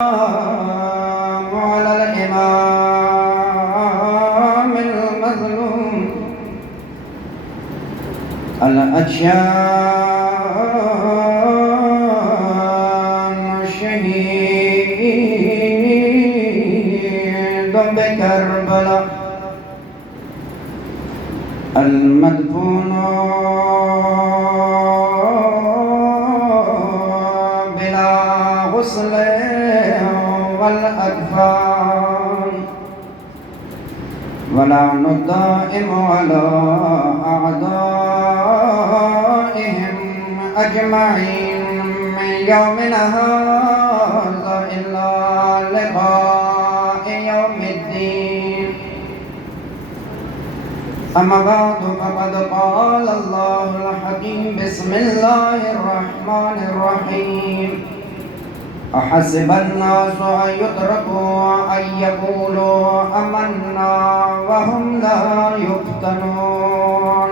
على الإمام المظلوم الأجيال الشهيد بكربلاء المدفون بلا غسل والأكفان ولعن الدائم على أعدائهم أجمعين من يومنا هذا إلا لقاء يوم الدين. أما بعد فقد قال الله الحكيم بسم الله الرحمن الرحيم أحسب الناس أن يتركوا أن يقولوا آمنا وهم لا يفتنون.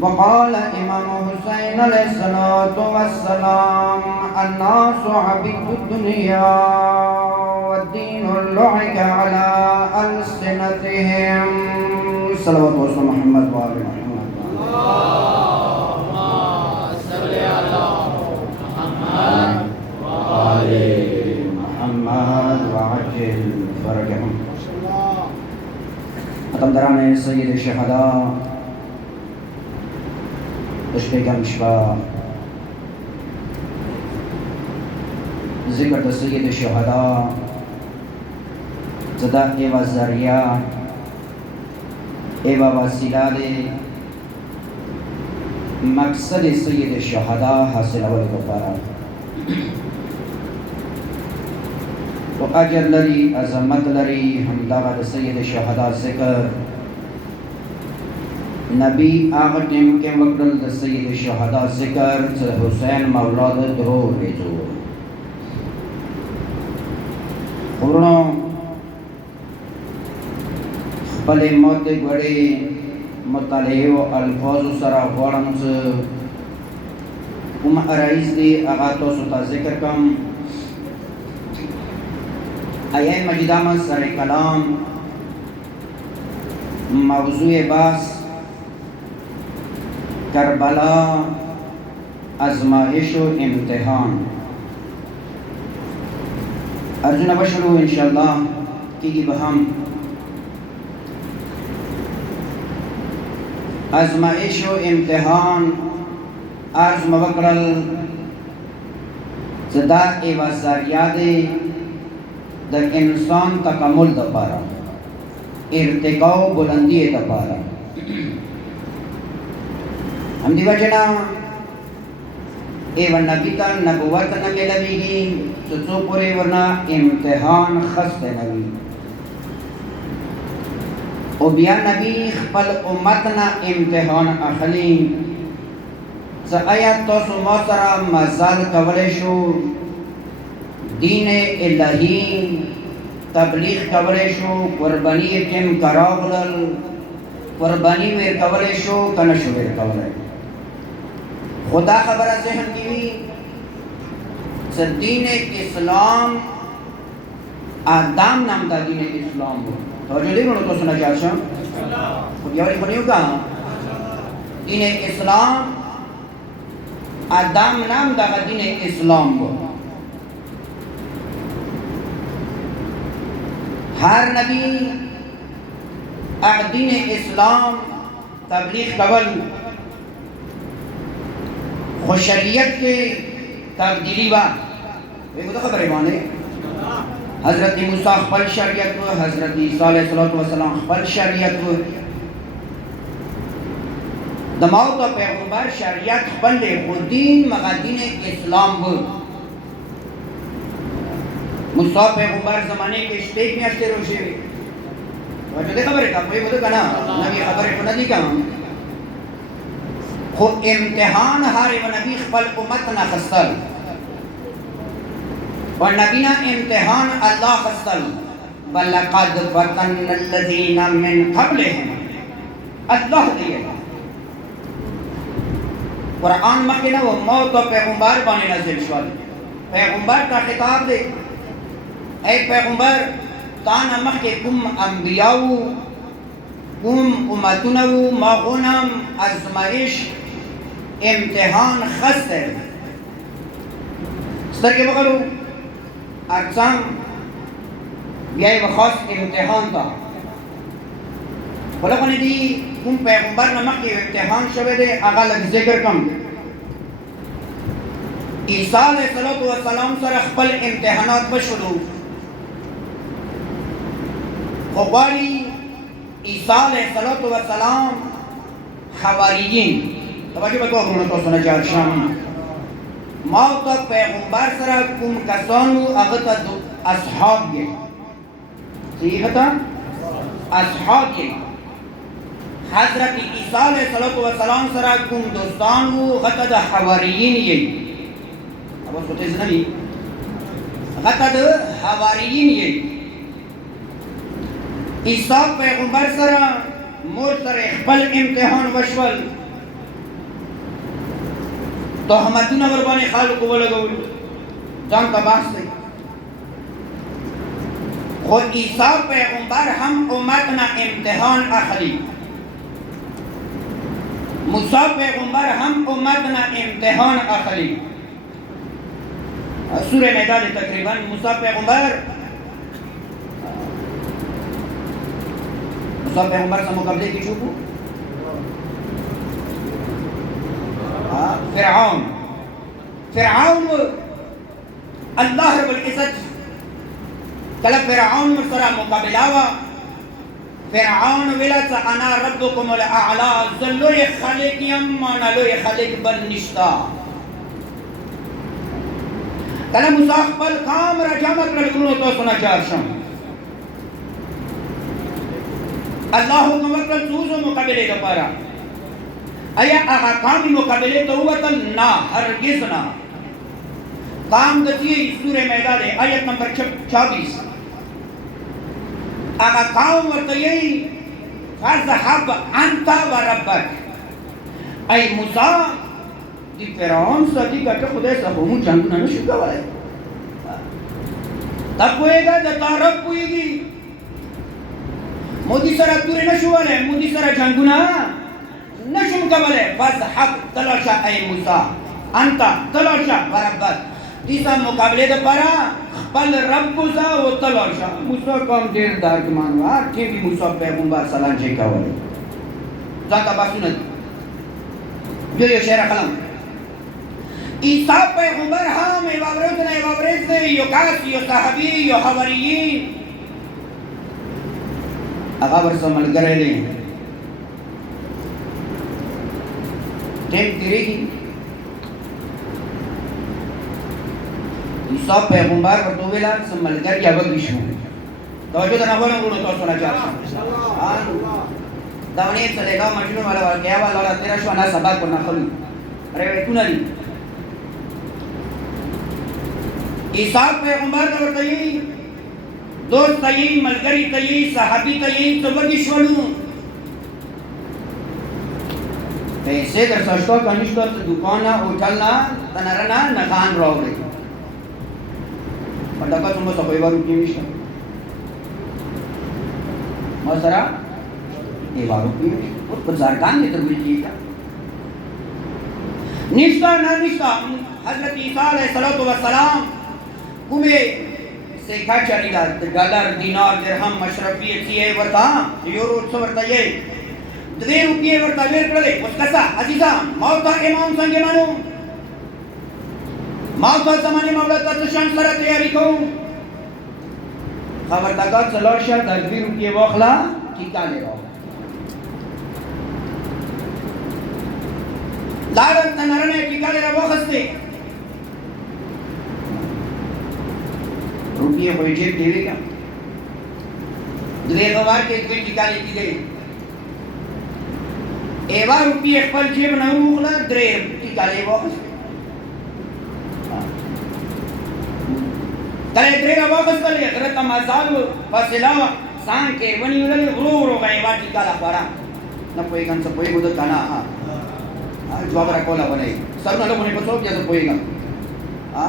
وقال إمام حسين عليه الصلاة والسلام الناس عبيد الدنيا والدين لعق على ألسنتهم. صلوات وسلام محمد وآل محمد. اللهم صل على محمد آل محمد وعجل فرجهم. ختمدران سید شهدا دشپیگم شبا ذکر د سید شهدا زدا ایوا ذریعہ ایوا وسیلہ دے مقصد سید شهدا حاصل اول دوبارہ تو اجر لري عظمت لري همدغه د سید شهدا ذکر نبی هغه ټیم کې وکړل د سید شهدا ذکر چې حسین مولا د درو ویجو ورونو خپل موت غړي مطالعه او الفاظ سره غوړم چې کوم رئیس دی هغه تاسو ته ذکر کوم. آیه مجیدہ میں سر کلام موضوع بحث کربلا آزمائش و امتحان ارجو نبشرو انشاءاللہ کی بہم آزمائش و امتحان عرض موکرل زدہ ایوہ ذریعہ د انسان تکامل د پاره ارتقا او بلندی د پاره هم دی وجنا ای نبی ته نبوت نه ملويږي چې څو پورې ورنا امتحان خسته نبی او بیا نبی خپل امت نه امتحان اخلي چې آیا تاسو ما سره مزال کولای شو دین الہی تبلیغ کولای شو قربانی کم کراغلل قربانی ویر کولای شو کنه شو ویر کولای خدا خبر ذهن کی وی چې دین اسلام آدم نام دا دین اسلام ہو توجہ دې ورته سنا چاچا خو یاري خو نیو کا دین اسلام آدم نام دا دین اسلام ہو. ہر نبی دین اسلام تبلیغ قبل خو شریعت کے تبدیلی با وہ تو خبر ہے حضرت موسیٰ خپل شریعت و حضرت عیسیٰ علیہ السلام خپل شریعت و دماغ تو پیغمبر شریعت خپل دے خود دین مغا دین اسلام و موسیٰ پیغمبر زمانے کے اشتیک میں اشتے روشے ہوئے وجہ دے خبر ہے کام یہ بودو کنا نبی خبر ہے کنا دی کام خود امتحان ہارے و نبی خپل امت نا خستل و نبینا امتحان اللہ خستل وَلَقَدْ فَتَنَّ الَّذِينَ مِنْ قَبْلِهِمْ اللہ دیئے قرآن مکینہ وہ موت و پیغمبر بانے نازل شوال پیغمبر کا خطاب دے اے پیغمبر تانا مخ کے کم انبیاءو کم امتونو ماغونم ازمائش امتحان خسته سترګې وګړو ارسام بیا یې خاص امتحان تا ولکه دې کوم پیغمبر نه مخکې امتحان شوی دی هغه لږ ذکر کوم عیسی علیه السلام سره خپل امتحانات وشولو خو غواړي عیسی علیه السلام حواریین توجه وکړئ ورونو تاسو نه جار شام ما ته پیغمبر سره کوم کسانو هغه ته اصحاب دي صحیح ده اصحاب دي حضرت عیسی علیه السلام سره کوم دوستان وو هغه د حواریین یې ابو څه څه نه هغه د حواریین یې عیسی پیغمبر سره مور سره خپل امتحان وشول تهمتونه ور باندې خلکو ولګول ځان ته بحث دی خو عیسی پیغمبر هم امت نه امتحان اخلي موسی پیغمبر هم امت نه امتحان اخلي سوره مائده تقریبا موسی پیغمبر سره مقابله کې شو فرعون الله رب العزت کله فرعون سره مقابله وا فرعون ویلا انا ربكم الاعلى ذلوی خالق یم انا لوی خالق بل نشتا کله موسی خپل قام را جمع کړل کړو تاسو نه چار شم الله حکم وکړ څو مقابله لپاره ایا هغه قام مقابله ته ووتل نه هرگز نه قام د دې سوره مائده ده آیت نمبر 26 هغه قوم ورته یې فذهب انت وربک ای موسی دی فرعون سدي ګټه خدای سره مو څنګه نه شو کولای تاسوګه د طرف پويږي مودي سره تور نه شو ولای مودي سره څنګه نشم کولای فذهب تلاشا ای موسی انت تلاشا وربک دیسا مقابله د پارا خپل رب موسی او تلاشا موسی کوم ډیر دردمان وا چې به موسی پیغمبر سلام چې کولای ځکه باسونه یو شعر کلام عیسی پیغمبر هم ایوابرز یو کاس یو صحابی یو حواریین هغه ورسره ملګری دی ټیم تیریږي عیسی پیغمبر ورته ویل چې ملګری یا وګی شو توجه نه غواړم ورو تاسو نه چا دا ونی څه له مجنون والا واقعیا والا تیرا شو نه سبق ورنه خلو اره کونالي عیسی پیغمبر ورته یې دوست یې ملګری ته یې صحابي ته یې څه وګی شولو پیسې در سشتا کنیشتا دکانا ہوتلنا تنرنا نخان راوڑی پندکا تنبا سبایی بارو کی میشتا ما سرا ای بارو کی میشتا بزرگان نیتر بیل کیتا نشتا حضرت عیسیٰ علیہ السلام کمیں سیکھا چلی دا ڈالر دینار درہم مشرفی اچھیے ورطا یورو چھ ورطا یہ 2 روپیے ورطا ویر کرلے اس کسا عزیزا موتا امام سنگے مانو موتا زمانے مولا تشان سر تیاری کو خبر دکا چلوڑ شا 2 روپیے واخلا ٹھیکا لے رہا لارن تنرنے ٹھیکا لے رہا واخستے روپیے ہوئی جیب دیوے گا 2 غوار کے 2 ٹھیکا لیتی گئی ایوا روپیے خپل جیب نه وغلا درې ټیکالې واخیست کله درې واخیستلې غره ته مزال فاصله سان کې ونیولې ورو غي وا ټیکاله پارا نه پويګان څه پوي بده کنه ها جواب را کولا ونه سر نه لونه په څوک یا څه پويګا ها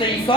100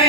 ay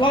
100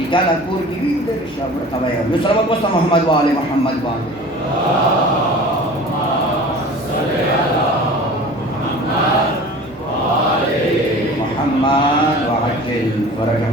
Ikala kur gibi de şabr tabaya. Müslüman dost Muhammed ve Ali Muhammed wa. Allahumma salli ala Muhammad wa ali Muhammad wa ajil farajah.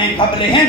من قبلهم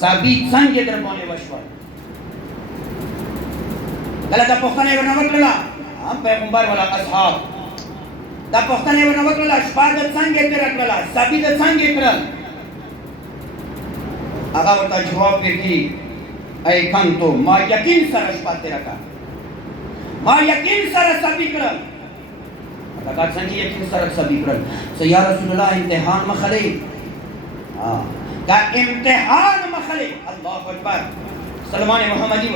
صحابي څنګه در باندې وشو کله دا پوښتنه ورنه وکړه پیغمبر ولا اصحاب دا پوښتنه ورنه وکړه شپه څنګه تیر کړل صحابي څنګه کړل هغه ورته جواب ورکړي اي کنتو ما یقین سره شپه تیر کړه ما یقین سره صحابي کړل دا څنګه یقین سره صحابي کړل یا رسول الله امتحان مخلي کا امتحان مخلي الله اکبر سلمان محمدي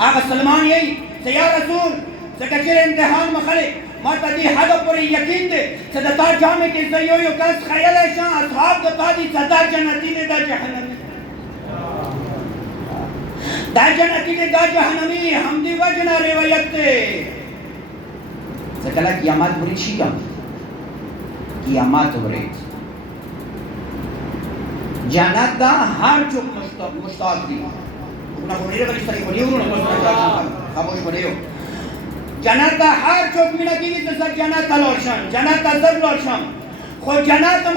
هغه سلمان یې یا رسول څنګه چې امتحان مخلي ما ته دې حد پورې یقین دې چې د تا جامې کې زه یو کس خیال شم اصحاب د تا دي صدا جنتی دي دا جهنمی دا جنتی دي دا جهنمی هم دې وجنا روایت ده څنګه قیامت ورې شي قیامت ورې جنت دا هر څوک مشتاق دي نه غوړي غلي سړي غوړي ورونه خاموش پړیو جنت دا هر څوک مینه کوي چې زه جنت ته لاړ شم جنت ته زه لاړ شم خو جنت هم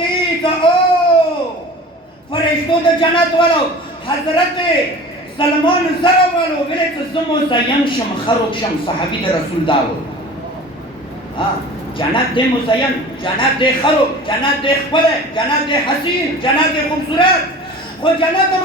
کوي ته او فرشتو د جنت والو حضرت سلمان زرو والو ویل چې زمو زین شم خروق شم صحابي د رسول داو جنت دې مزین جنت دې خروق جنت دې خپل جنت دې حسین جنت دې خوبصورت خو جنت هم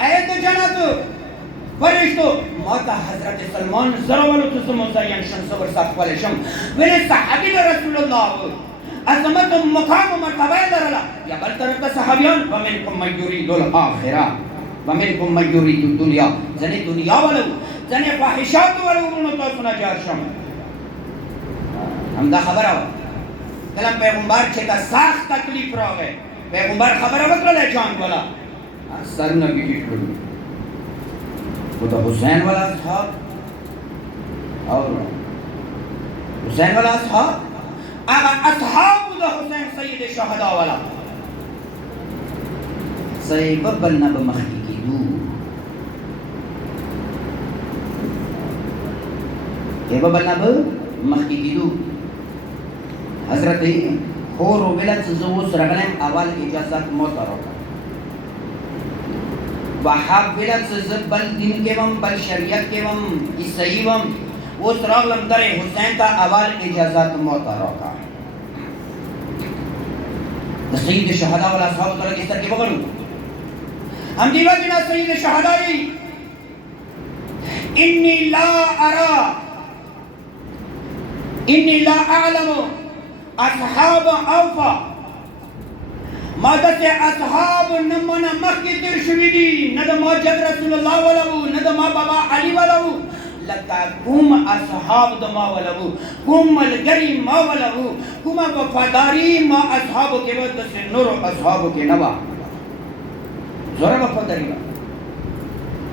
اې د جنت فرشتو ما ته حضرت سلمان زرو والو ته مزین شم صبر صفول شم ویل صحابي د رسول الله عظمت و مقام و مرتبه لرلا یا بل طرف ته صحابیان ومنکم من یرید الاخره ومنکم من یرید الدنیا ځنې دنیا ولو ځنې فاحشات ولو ورونو تاسو نه جار شم همدا خبره وه کله پیغمبر چې ته سخت تکلیف راغی پیغمبر خبره وکړله جان والا سرونه بیټ کړل خو د حسین والا اصحاب اور حسین والا اصحاب هغه اصحاب د حسین سید شهدا والا صحیح بل نه به مخکې کېدو بل نه به مخکې کېدو حضرت خور ویله چې زه اوس راغلم اول اجازت مو ته راکړه وهاب ویله چې زه بل دین کې وم بل شریعت کې وم عیسائی وم اوس راغلم در حسین ته اول اجازت مو ته راکړه د سید شهدا والا اصحاب سره کې سترګې وګورو هم دی وجه نه سید شهدا ای انی لا ارى انی لا اعلم اصحاب اوفا ما دته اصحاب نمونه مخکې تیر شوي دي نه د ما جد رسول الله ولا وو نه د ما بابا علي ولا وو لکه کوم اصحاب د ما ولا وو کوم ملګري ما ولا وو کومه وفاداري ما اصحابو کې وه داسې نورو اصحابو کې نه وه زوره وفاداري وه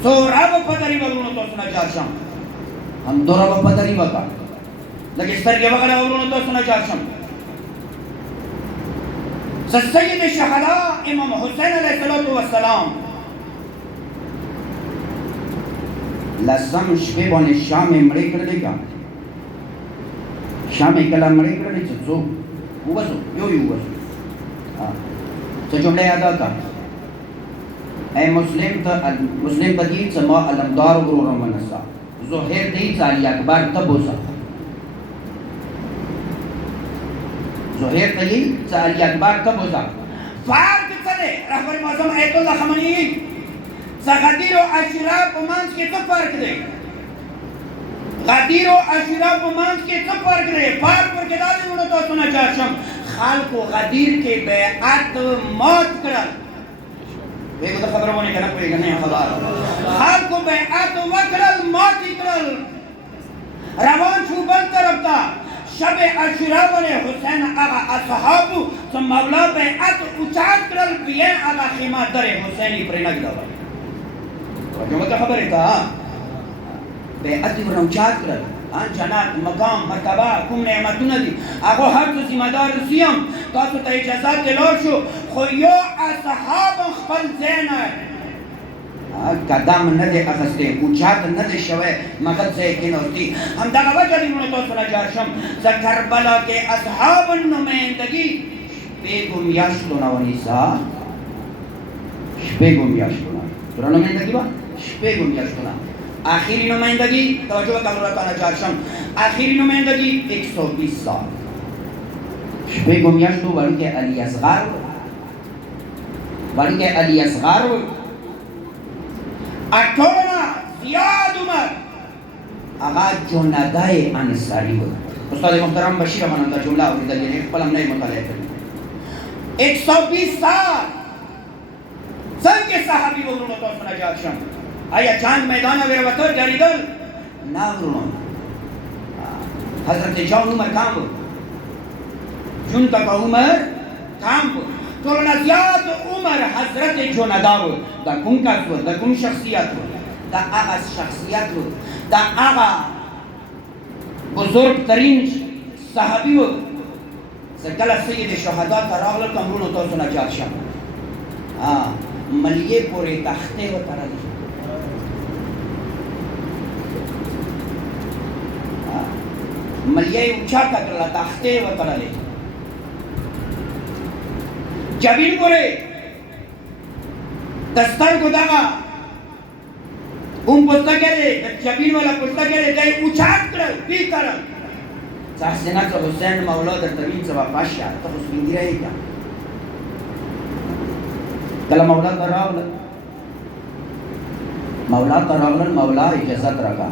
څومره وفاداري به ورونو تاسو نه جار شم همدومره وفاداري وکړه لکه سترګې وغړه ورونو تاسو نه جار شم سید شهدا امام حسین علیه السلام لسم شپې باندې شام یې مړې کړلې کا شام یې کله مړې کړلې چې څوک ووځو یو ووځو څه جمله ادا کا اے مسلم ته دې چې ما علمدار ورور منسا ظهیر دې چې علي اکبر ته بوسه ظهیر تلی چې علي اکبر ته بوسه فرق څه دی رهبر معظم ایت الله خمینی غدیر و عشیره په منځ کې څه فرق دی غدیر و عشیره په منځ کې څه فرق دی فرق ورکې دا دی ورته تاسو نه جار شم خلکو غدیر کې بیعت مات کړل دغه ته خبره ونه کنه پوهېږه نه خبر خلکو بیعت وکړل مات یې کړل روان شو بل طرف ته شب عاشورا باندې حسین هغه اصحابو چې مولا بیعت اوچات کړل بیا هغه خیمه در حسین یې پرې نږدول کومه خبره ده بیعت ورنه اوچات کړل جنات مقام مرتبه کوم نعمتونه دي هغه هر څه ذمہ دار سیم تاسو ته اجازه دلور شو خو یو اصحاب خپل ځای قدم نه دی اخیستی اوچات نه دی شوی مګر ځای کېناستی همدغه وجه دی مونږ تاسو نه جار شم زه کربلا کې اصحاب نمایندګي شپېږو میاشتو نه ونیسه شپږو میاشتونه سره نمایندګي به شپږو میاشتونه آخری نمایندگی توجه وکړه تعالی جارشم آخری نمایندگی 120 سال شپږو میاشتو وړوکی علي اصغر اټولنا زیاد عمر هغه جندای انصاری و استاد محترم بشیر امان دا جمله اوریدلې نه خپل هم نه مطالعه کړې 120 سال څنګه صحابي ورونو تاسو نه جات شم آیا جنگ میدان وروته جریدل نه ورونو حضرت جان عمر کام بود جون تک عمر کام بود ټولنا زیات عمر حضرت جندا بود دا کوم کس بود دا کوم شخصیت بود دا هغه شخصیت بود دا هغه بزرگترین صحابی بود کله سید شهدا ته راغلل کمرونو تاسو نه جات شم ملیه پورې تخته وتړلې ملیه اوچا کړله تخته وتړلې جبین پورې دستر کو دغه کوم پوسټه کړي جبین والا پوسټه کړي دای اوچا کړل پی کړل حسینه حسین مولا در طویل سوا پاشا ته اوس ویني راځي کله مولا ته راغلل مولا اجازه راکا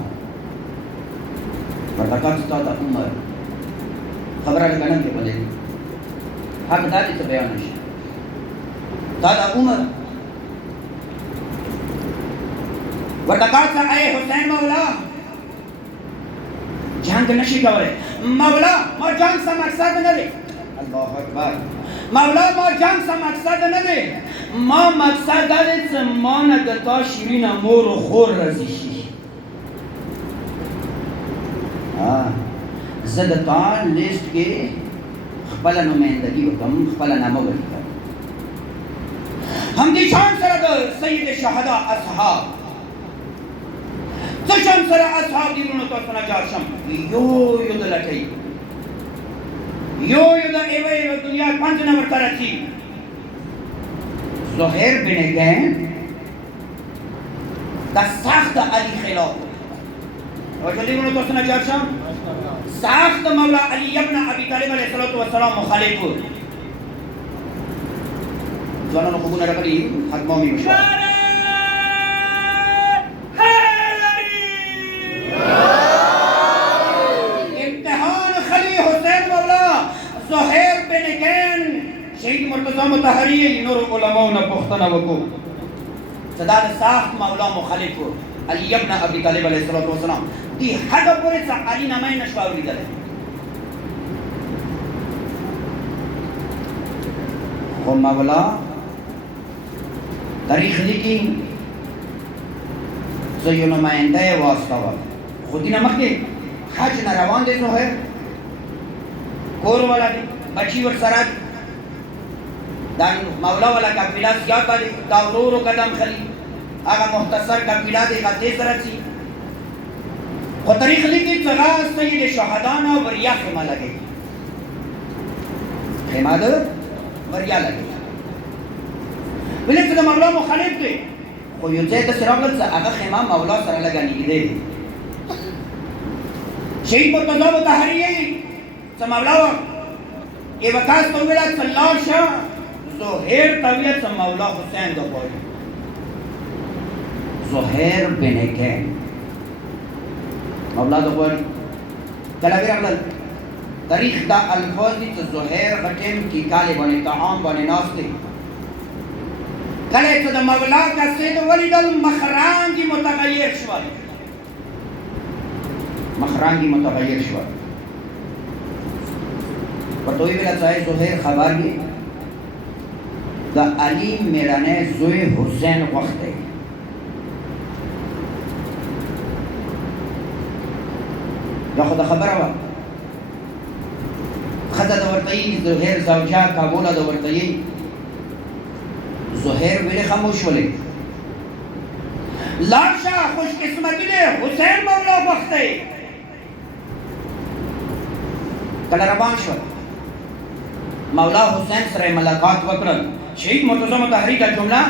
ورته ستاسو د عمر خبره لګنه کې بلې حق دادی ته بیان شي دا د عمر ورته اے حسین مولا جنگ نشي کولای مولا ما جنگ سم مقصد نه دی الله اکبر مولا ما جنگ سم مقصد نه دی ما مقصد دا دی چې ما نه د تا شیرین مور و خور رضی شي زه د تا لیست کې خپل نمایندګي وکم خپل نامه ولیکم هم دې شان سره د سید شهدا اصحاب سشم سره اصحاب دیونو تاسو نه جارشم یو د لټي یو د ایوه دنیا 5 نمبر ترچی زهیر بن گین دا سخت علی خلاف وجه دیونو تاسو نه جارشم سخت مولا علی ابن ابي طالب علیہ السلام مخالف ځوانانو خوبونه راغلي حکمامي مشوره امتحان خلی حسین مولا زهیر بن گین شهید مرتضی مطهری نور علماء نه پوښتنه وکړو صدا د سخت مولا مخالف علی ابن ابي طالب علیہ السلام دی حد پورې څه علی نامه نشو اوریدل خو مولا تاریخ لیکي زه یو نماینده واستاوه خودی نمک دی حج نه روان دی زهیر کور والا دی بچی ور سره دا مولا والا قافله زیات دی دا ورو قدم خلی هغه مختصر قافله دی غته سره چی خو تاریخ لیکي چې سید شهدا نه وریا خیمه لګي خیمه ده وریا لګي ولې چې مولا مخالف دی خو یو ځای ته راغلل چې هغه خیمه مولا سره لګانې دی شهید مرتضی مطهری چې مولا یې وکاس ته ویل چې الله شاه زهیر طبیعت چې مولا حسین د پوي زهیر بن گین مولا د پوي کله راغلل تاریخ دا الفاظ دي چې زهیر غټیم کی کاله باندې طعام باندې ناشته کله چې د مولا کسید ولیدل مخرانګي متغیر شول پتوی ویلا چاہے زهیر خبر گی دا علی میرانه زوی حسین وقت ہے یا خدا خبر ہوا خدا دورتایی زهیر زوجہ کابولا دورتایی زهیر ویلی خاموش ولی لارشا خوش قسمتی لے حسین مولا وقت ہے کله روان شو مولا حسین سره ملاقات وکړل شهید مرتضی مطهری کا جمله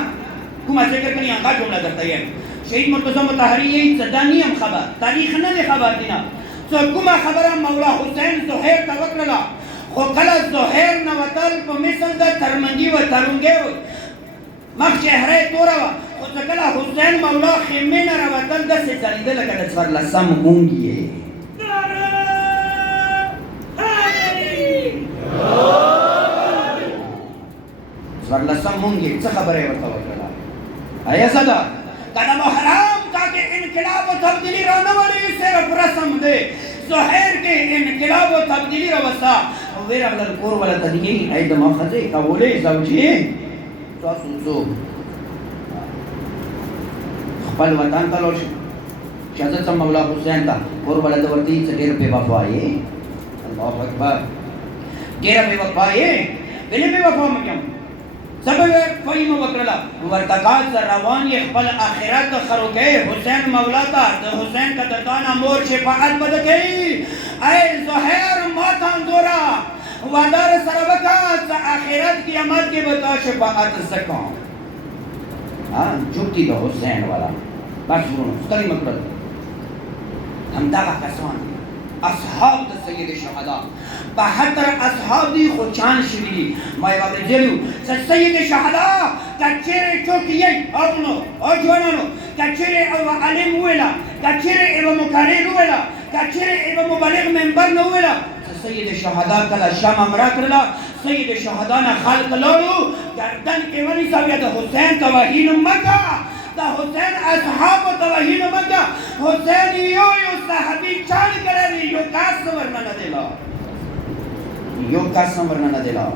کومه ذکر کنی هغه جمله درته یم شهید مرتضی مطهری یې دا نیم خبر تاریخ نه دی خبر دینه څو کومه خبره مولا حسین زهیر ته وکړله خو کله زهیر نه وتل په مثل د ترمنګي و ترونګې و مخ چهره یې توره وه خو چې کله حسین مولا خیمې نه راوتل داسې ځلېده لکه د څوارلسم مونږ یې څوارلسم مونږ یې څه خبره یې ورته وکړله آیا څه ده که د محرم تاکې انقلاب و تبدیلي را نه وړي صرف رسم دی زهیر کې انقلاب و تبدیلي راوسته او ویې راغلل کور وله تدیې ای زما ښځې کولې زوجې تاسو څوک خپل وطن ته لاړ شئ شهزاده صاحب مولا حسین ته کور وله ده ورته څه ډېر بې وفا یې الله اکبر ډېره بې وفا یې ولې بې وفا مه کړم سبب فهمه وکړله ورتقات روان یې خپل آخرت خرو کوي حسین مولا ته د حسین قدردانه مور شفاعت بده کوي ای زهیر ما ته انځوره وعده سره وکړه چې آخرت قیامت کې به تا شفاعت زه کوم چوپتي د حسین والا بس ورونو ستړي مه کړل همدغه کسان اصحاب د سید شهدا 72 اصحاب دي خو چاند شوي دي ما یې اورېدلي وو چې سید شهدا که چېرې څوک یې اونو او ځوانانو که چېرې یوه عالم وویله که چېرې یوه مقرر وویله که چېرې یوه مبلغ منبر نه وویله چې سید شهدا کله شمع مړه کړله سید شهدا نه خلق لاړو گردن کې ونیسه بیا د حسین توهین مه کوه د حسین اصحاب توهین مه کوه حسین یو صحابي چاڼ کړی یو کاس ورنه نه دی لاړ یو کس هم ورنه نه دی لاړ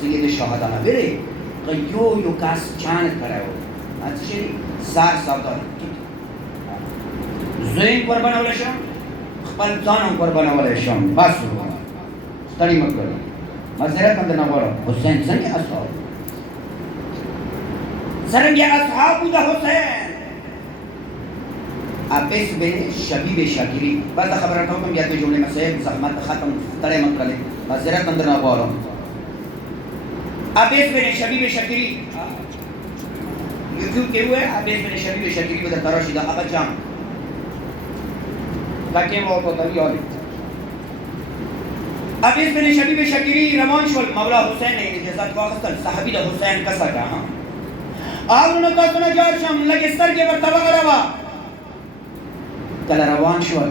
سید شهدا نه بیرې که یو کس چاڼ کړی و څه شی سار سودار زه یې قربانولی شم خپل ځان هم قربانولی شم بس ستړي مه کړئ معذرت هم درنه غواړم حسین څنګه اصحاب څرنګه اصحابو د حسین عباس بن شبیب شاکری بعد خبره کوم بیا د جملې مسایب زحمت ختم ستړی مه کړئ معذرت هم درنه غواړم عباس بن شبیب شاکری یوټیوب کې وای عباس بن شبیب شاکری به د تراشی د هغه جام لکه مو په تویاله عباس بن شبیب شاکری روان شول مولا حسین یې اجازه واخیستل صحابي د حسین کسه کا او نو تاسو نه جوړ شم لکه سترګې ورته وغړوه کله روان شول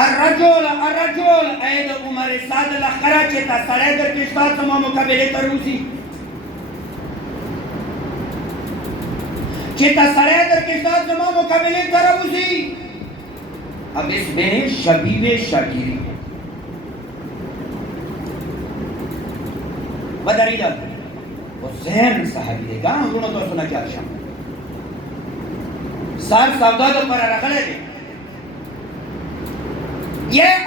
الرجل ای د عمر سعد لخرا چې تا سړی درکې شته زما مقابلې ته روزي چې تا سړی درکې شته زما مقابلې ته روزي عباس بن شبیب شاکری بدریده حسین صحابي دی ګان ورونو تاسو نه جار شم سار سودا د پر راغلی دی یہ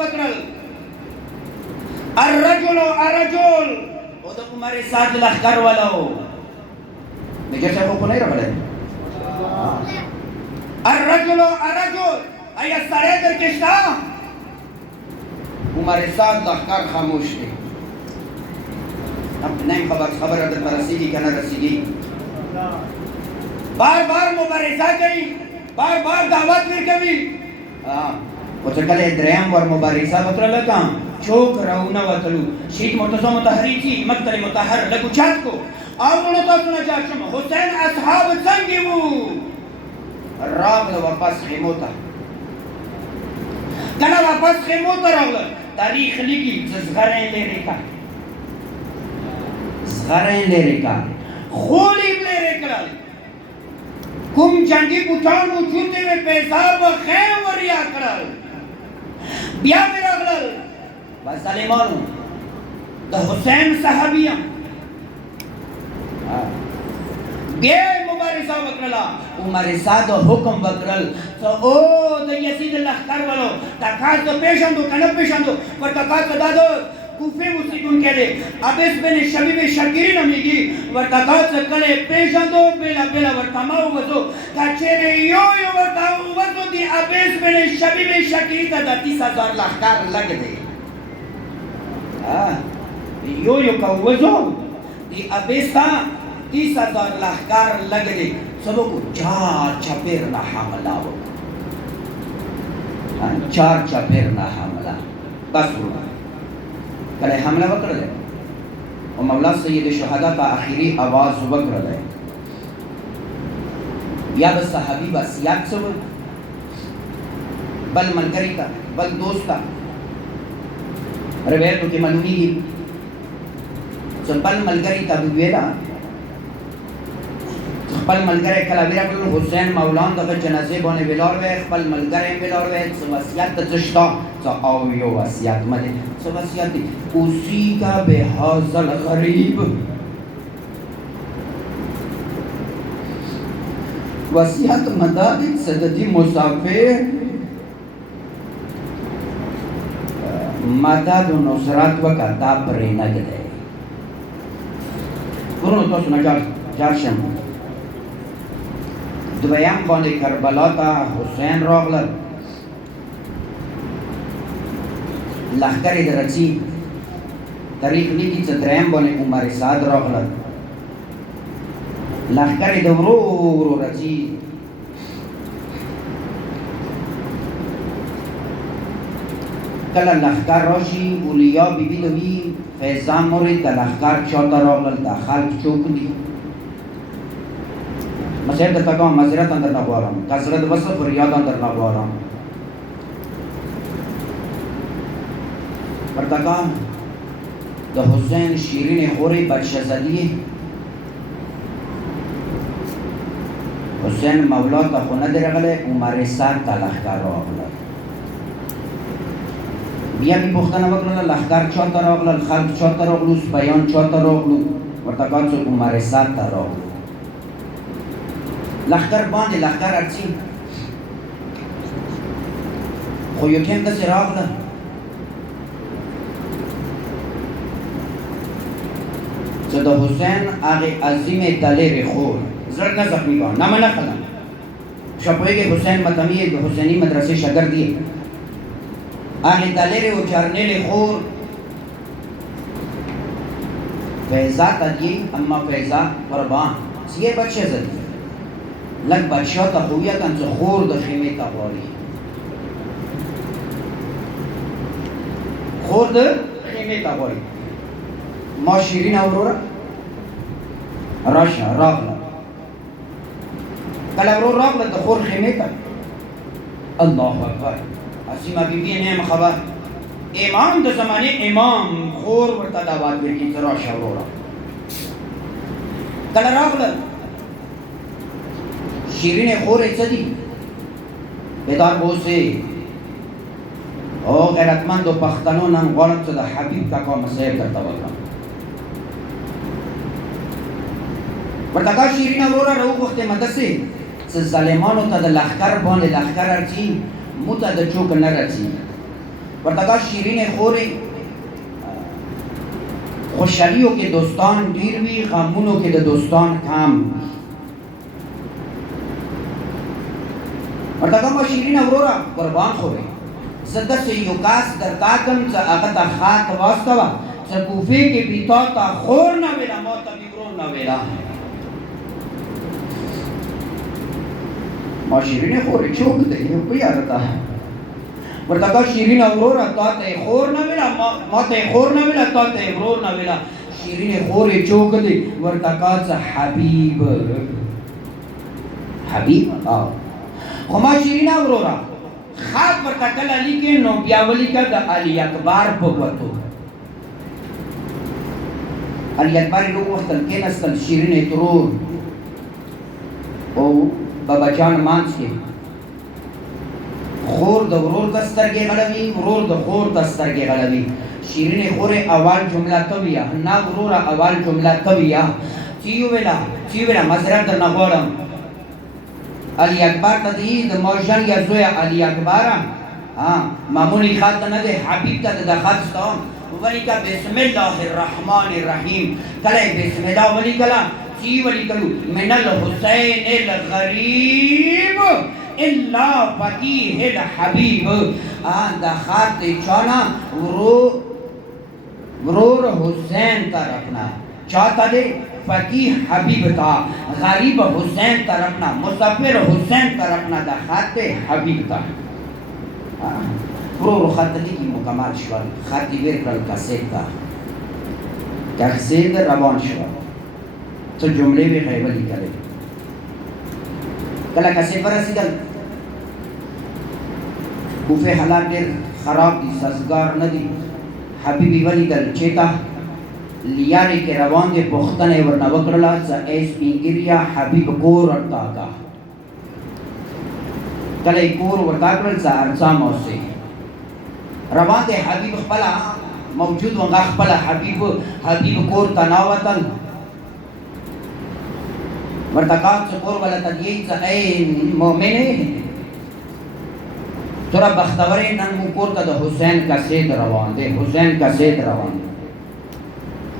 وکړل الرجل او د عمر سعد لخر ولو نګر څه کو نه راغلی الرجل ایا سره درکښتا عمر سعد لخر خاموش دی نیم خبر در رسیدی که نه رسیدی بار مبارزه کوي بار دعوت ورکوي او چې کله دریم ور مبارزه وکړله که چوک راونه وتلو شهید مرتضی مطهري چې مقتل مطهر لږ اوچت کو او نو تاسو نه جار شم حسین اصحاب څنګه وو راغله واپس خیمو ته کله واپس خیمو ته راغله تاریخ لیکي زغره لري کا غرین لري کا خولی لري کړل کوم جنگي بوټان وجود یې پیساب خیر وریا کړل بیا مې راغلل بس ظالمانو د حسین صحابیان بیا مبارزه وکړله عمر سعد حکم وکړل او د یزید لښکر ولو دا کار ته پیژندو که نه پیژندو ورته کار ته دا د کوفه اوسېدونکی دی عباس بن شبیب شاکري نومیږي ورته دا څه کله پیژندو بېله ورته ما ووځو که چېرې یو ورته ووځو د عباس بن شبیب شاکري ته د 30,000 لښکر لږ دی یو کوزو دی ابیستا 30,000 لخکار لگلی سبو کو 4 چپیر نہ حملہ ہو 4 چپیر نہ حملہ بس ہوا کلے حملہ وکر لے اور مولا سید شہدہ کا آخری آواز وکر لے یا بس صحابی وصیت سو بل ملگری تا بل دوستا روایتو کی معلومی گی سو بل ملگری تا بویلا خپل ملګری کله ویرا کړل حسین مولان دغه جنازې باندې ویلار وې خپل ملګری ویلار وې څه وصیت ته څشتا څه او یو وصیت مده څه وصیت دی اسی کا به حاصل غریب وصیت مدد صددی مسافر مدد و نصرت وکړه پرې نه کړي ورونو تاسو نه جار شم دویم باندې کربلا ته حسین راغلل لښکر یې د رڅي تاریخ لیکي چې دریم باندې عمر سعد راغلل لښکر یې د ورو ورو رڅي کله لښکر راشي اولیا بیبي ته وي فیضان مورید د لښکر چاته راغلل دا خلک چوک دي مسیح درته کوم معذرت هم درنه غواړم که زړه د وصل فریاد هم درنه غواړم ورته کوم د حسین شیرین خورې بچه زدي حسین مولا ته خو نه دی راغلی عمر سعد ته لښکر راغلل بیا مې پوښتنه وکړله لښکر چاته راغلل خلک چاته راغلو سپیان چاته راغلو ورته کوم چې عمر سعد ته راغلو لښکر باندې لښکر ارچي خو یو ټیم داسې راغله چې د حسین هغې عظیمې دلیرې خور زړه نه زخمي کړه نه منه کړه ښه پوهېږې حسین متمي د حسیني مدرسې شاګرد یې هغې دلیرې و جرنیلې خور فیضا ته دی اما فیضا قربان څه بچه زدي لږ بادشاه ته خو ویاکم چې خور د خیمې ته غواړي خور د خیمې ته غواړي ما شیرینه وروره راشه راغله کله ورور راغله د خور خیمې ته الله اکبر عظیمه بیبي نعم خبر امام د زمانې امام خور ورته دعوت ورکړي چې راشه وروره کله راغله شیرین خورې څه دي بیدار اوسئ او غیرتمندو پښتنو نن غواړم چې د حبیب کاکا مسایب درته وکړم ورته کا شیرینه وروره راوغوښتې مدسې چې ظالمانو ته د لښکر باندې لښکر ارچي مو ته د چوک نه رسي ورته کا شیرینه خورې خوشحالیو کې دوستان ډېر وي غمونو کې د دوستان کم ورته کوم شیرینه وروره قربان خو وي زه داسې یو کاس درته کړم چې هغه ته خط واستوه چې کوفې کې بي تا ته خور نه ویله ما ته مې ورور نه ویله ما شیرینه خورې چوک دی په یاده ته ورته کا شیرینه وروره تا ته یې خور نه ویله ما ته یې خور نه ویله تا ته یې ورور نه ویله شیرینه خورې چوک دی ورته کا چې حبیب حبیب خو ما شیرینه وروره خط ورته کله لیکې نو بیا ولیکه د علي اکبر په ګوتو علي اکبر یې وغوښتل کېناستل شیرینې ترور او بابا جان مانځ کې خور د ورور ته سترګې غړوي ورور د خور ته سترګې غړوي شیرینې خورې اول جمله ته ویه نه وروره اول جمله ته ویه چې ویله معذرت درنه غواړم علي اکبر ته دی د موجن یا زویا علي اکبر معمولی خط نه دی حبیب ته د خط ستوم ولیکه بسم الله الرحمن الرحیم کله بسم الله ولیکله چی ولیکلو من الحسین الغریب الا فتیح الحبیب دا خط چانا ورو ورور حسین طرفنا چاہتا دے فقیح حبیب تا غریب حسین طرفنا مسافر حسین طرفنا دا خط حبیب تا ورور خط دی کی مکمل شوال خطی بیر کرل کسید تا کسید روان شوال تو جمله بھی غیبلی کرے کلا کسید برسیدل کوفه حالات ډېر خراب دي سازگار نه دي حبیبي ولیدل چېتا لیارې کې روان دي پوښتنه یې ورنه وکړله څه ای سپین ګیریا حبیب کور ورته کا کله یې کور ورته کړل څه ارڅا موسې روان دی حبیب خپله موجود و هغه خپله حبیب کور ته ناوتل ورته کا څه کور وله ته دی څه ای مؤمنې تورا بختوری نن مو کور ته د حسین کسید روان دی حسین کسید روان دی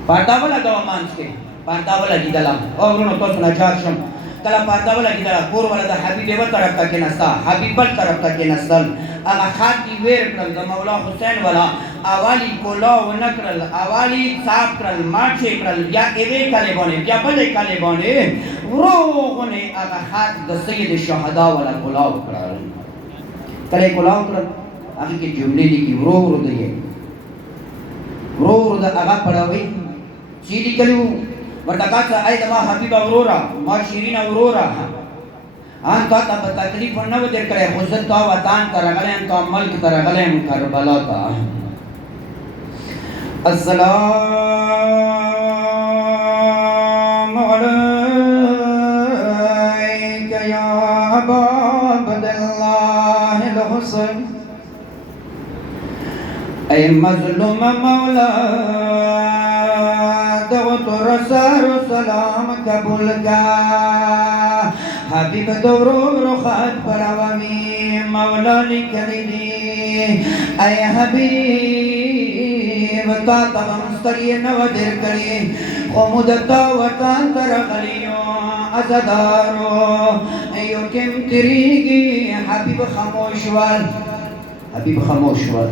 پرده ولګوه مانځ کې پرده ولګېدله او ورونو تاسو نه جار شم کله پرده ولګېدله کور والا د حبیب یوه طرف ته کېناسته حبیب بل طرف ته کېناستل هغه خط یې ویر کړل د مولا حسین والا اول یې کولاو نه کړل اول یې صاف کړل ماټ یې کړل بیا یوې کلې باندې بیا بلې کلې باندې ورو غونې هغه خط د سید شهدا والا کولاو کړل کله کولاو کړل هغه کې جملې لیکي ورو ورو دی ورو ورو د هغه پړاوي چې لیکلي وو ورته کاڅه ای زما حبیبه ورورا ما شیرینه ورورا ان تا ته په تکلیف نه و در کړی خو زه تا وطن ته راغلی یم تا ملک ته راغلی یم کربلا ته السلام علیک یا ابا عبداللہ الحسین اے مظلوم مولا دعوت رسال سلام قبول کا حبیب دورور خط پراوی مولا لکلی دی اے حبیب تا تمام ستری نو در کری خمودتا وطن ترغلیو ازدارو ایو کم تریگی حبیب خاموش وال حبیب خاموش ول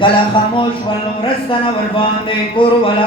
کله خاموش ول ورستنه ور باندې کور ولا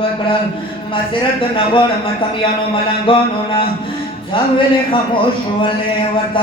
وکړ مسرت نغور متمیانو ملنګانو نا ځان ویل خاموش ول ورته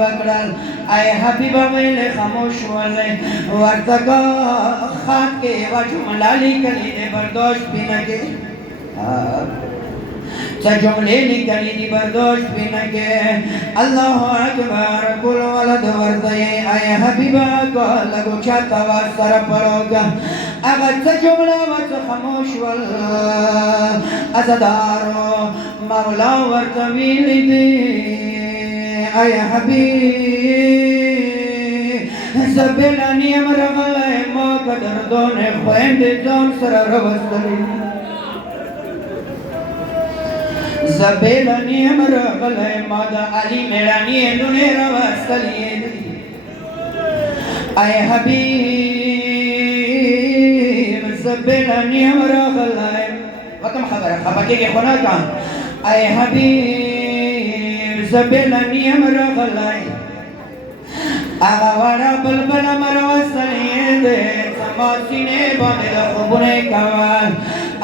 وکړل اي حبیب ویل خاموش ول ورته خات کې وجمله لیکلې برداشت بینګه جملے نکلی دی برداشت بھی نکے اللہ اکبر کل ولد ورزی اے حبیبہ کو لگو چاہتا واسر پروگا اگر جملہ وچ خموش ول ازدارو مولا ورزویلی دی اے حبیب زبیلانی امرغلے ما قدر دون خویند جان سر روستلی زبیلانی امرغلے مادا علی میرانی لنے روستلی اے حبیب زبیلانی امرغلے وکم خبر کے خونا کان اے حبیب زبیلانی امرغلے آغا وارا بلبل مروستلی دے سماسینے باندے خوبنے کوال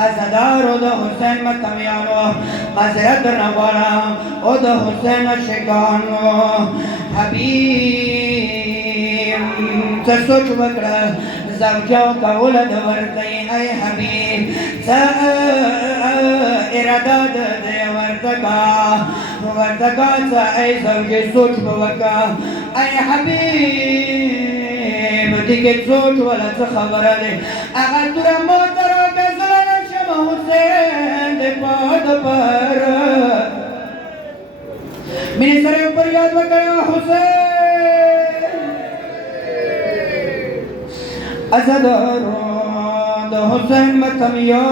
ازدارو د حسین متمیانو مزرد نوالا او د حسین شکانو حبیب څه سوچ وکړه زوجاو کوله د ورته ای حبیب څه اراده د ورته څه ای زوجې سوچ وکړه ای حبیب دې کې سوچ ولا څه خبره ده هغه تر موتر حسین دے پاد پر میرے سرے اوپر یاد وکڑا حسین ازدارو دا حسین متمیانو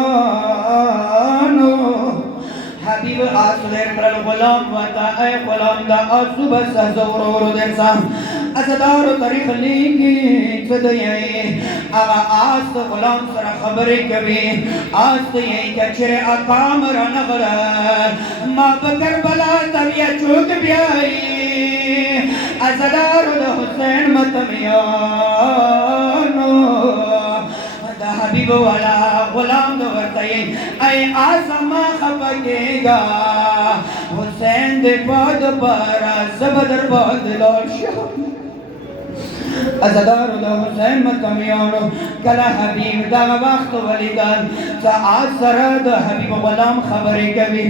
حبیب آسلر کرل غلام وطا اے غلام دا آسو بس زورو درسا ازدارو تاریخ لیگی صدیئی آغا آست غلام سر خبری کبھی آست یہی کچر اقام رنغلر ما بکر بلا تبیا چوک بیائی ازدارو دا حسین متمیانو دا حبیب والا گئی اے آسما خفگیگا حسین دے پاد پارا زبدر باد لوشا ازدار دا حسین متمیانو کلا حبیب دا وقت ولیدان تا آج سرا دا حبیب غلام خبری کبھی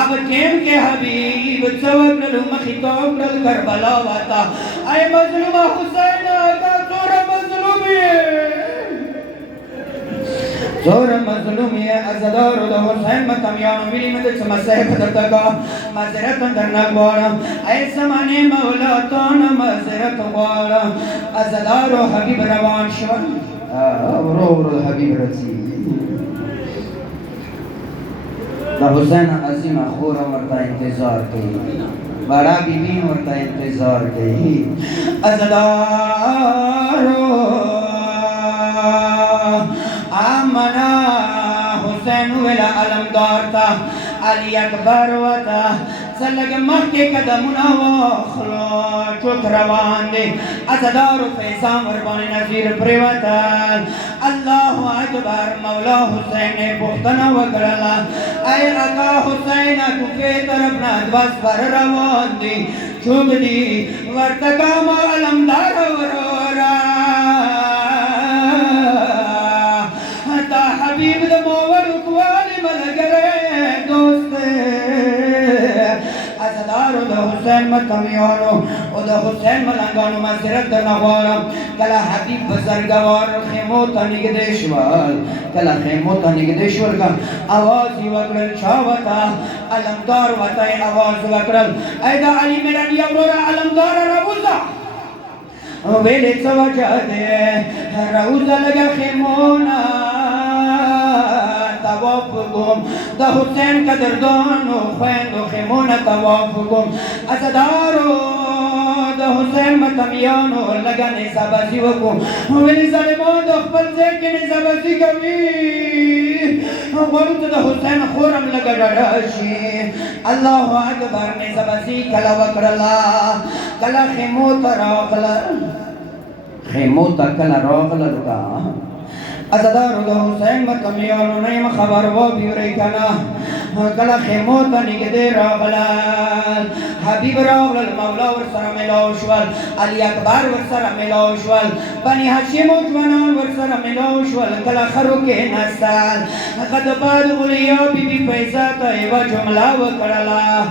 اب کیم کے حبیب چوکلو مخیطوب لل کربلا واتا اے مظلوم حسین آگا سورا مظلومی ہے سورا مظلومی ہے ازدار دا حسین متمیانو ملی مدد سمسح پدرتگا مزرت اندرنا گوارا اے زمانے مولا تانا مزرت گوارا ازدار و حبیب روان شوان رو حبیب رسی دا حسین عظیم خورا ورطا انتظار کی بڑا بی بین ورطا انتظار کی ازدارو آمنا حسین ویلا علمدار تا علی اکبر وتا سلگ مکہ قدمنا واخلا چوک روان دے ازدار و فیضان وربان نظیر پریوتا اللہ اکبر مولا حسین پختنا وکرلا اے اقا حسین کفے طرفنا دواز پر روان دے چوک دی ورتقام علمدار ورورا تا حبیب دموور اکوالی ملگرے دوستے ازدار دا حسین متمیانو او دا حسین ملنگانو مزرت در نغوارا کلا حبیب بزرگوار خیموتا نگدشوال کلا خیموتا نگدشوال کا آوازی وکرل چاوتا علمدار وطای آواز وکرل ایدا علی میرانی اورورا علمدار روزا ویلی سوچا دے روزا لگا خیمونا تواف گم دا حسین قدردانو خویندو خیمونا تواف گم ازدارو دا حسین متمیانو لگا نزابازی وکم ویلی ظالمان دا خپل زیکی نزابازی کوی ورد دا حسین خورم لگا ڈراشی اللہ اکبر نزابازی کلا وکرلا کلا خیموتا راغلا خیموتا کلا راغلا لگا ازدار دا حسین متمیانو نیم خبر و بیوری کنا کلا خیموتا نگده راغلال حبیب راغلال مولا ورسر ملاوشوال علی اکبر ورسر ملاوشوال بنی حشیم و جوانان ورسر ملاوشوال کلا خرو کے نستال قد بعد غلیا بی بی فیضاتا ایوا جملہ وکرلا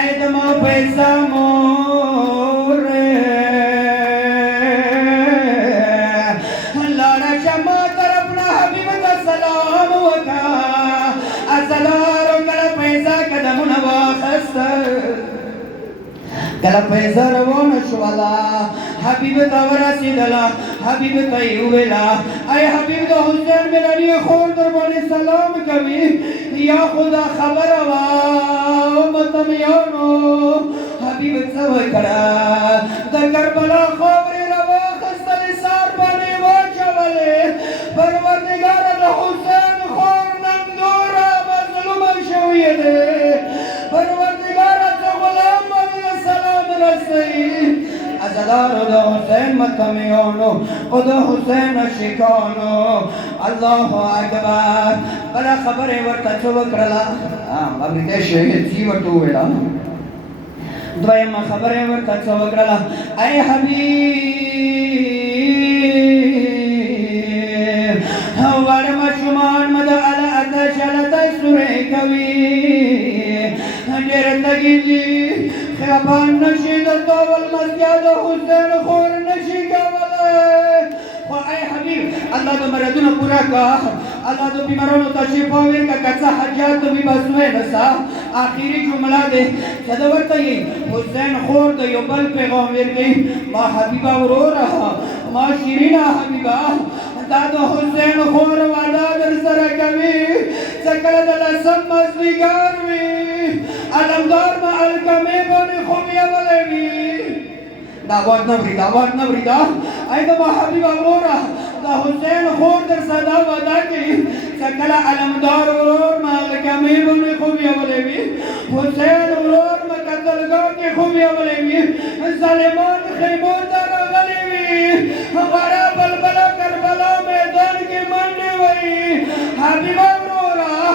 ایدما فیضا مورے لارا شما طرفنا حبیب تا سلام وکا ازلارو کلا پیزا قدمون واخستر کلا پیزا روان شوالا حبیب تا ورسیدلا حبیب تا یوویلا اے حبیب تا حسین ملانی خور دربانی سلام کبھی یا خدا خبر متمیانو حبیب سوی کرا در کربلا خبری روا خستل سار بانی پروردگار دا حسین خور نندورا مظلوم شویده پروردگار دا غلام علیہ السلام رسی ازدار دا حسین متمیانو و دا حسین شکانو اللہ اکبر بلا خبر ورطا چوکرلا ابریتے شہید سی ورطو ویلا دویم خبر ورطا چوکرلا اے حبیب ورم شمان مد علا اتشلت سرے کوی جرندگی جی خیابان نشید دول مسجد حسین خور نشی کولے اے حبیب اللہ تو مردون پورا کا اللہ تو بیمارانو تا شفاویر کا کچا حجات تو بھی بسوے نسا آخری جملہ دے صدورتا یہ حسین خور دا یو بل پیغام ویر گئی ما حبیبہ رو رہا ما شیرینہ حبیبہ دادو حسین خور وعدا در سرکوی سکل دل سب مزدگار وی علمدار ما الکمی بانی خوبی اولی دعوات نبری دا ایدہ ما حبیب اورورا دا حسین خور در صدا وعدا کی سکل علمدار اورور ما الکمی بانی خوبی اولی حسین اورور ما قتلگار کی خوبی اولی ظالمان خیمون در اولی ہمارا بلبلا کربلا میدان کی منڈی وئی حبیب اورورا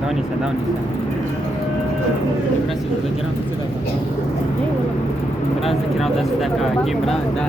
Daunisa. Imran zakirao da sedaka Imran da.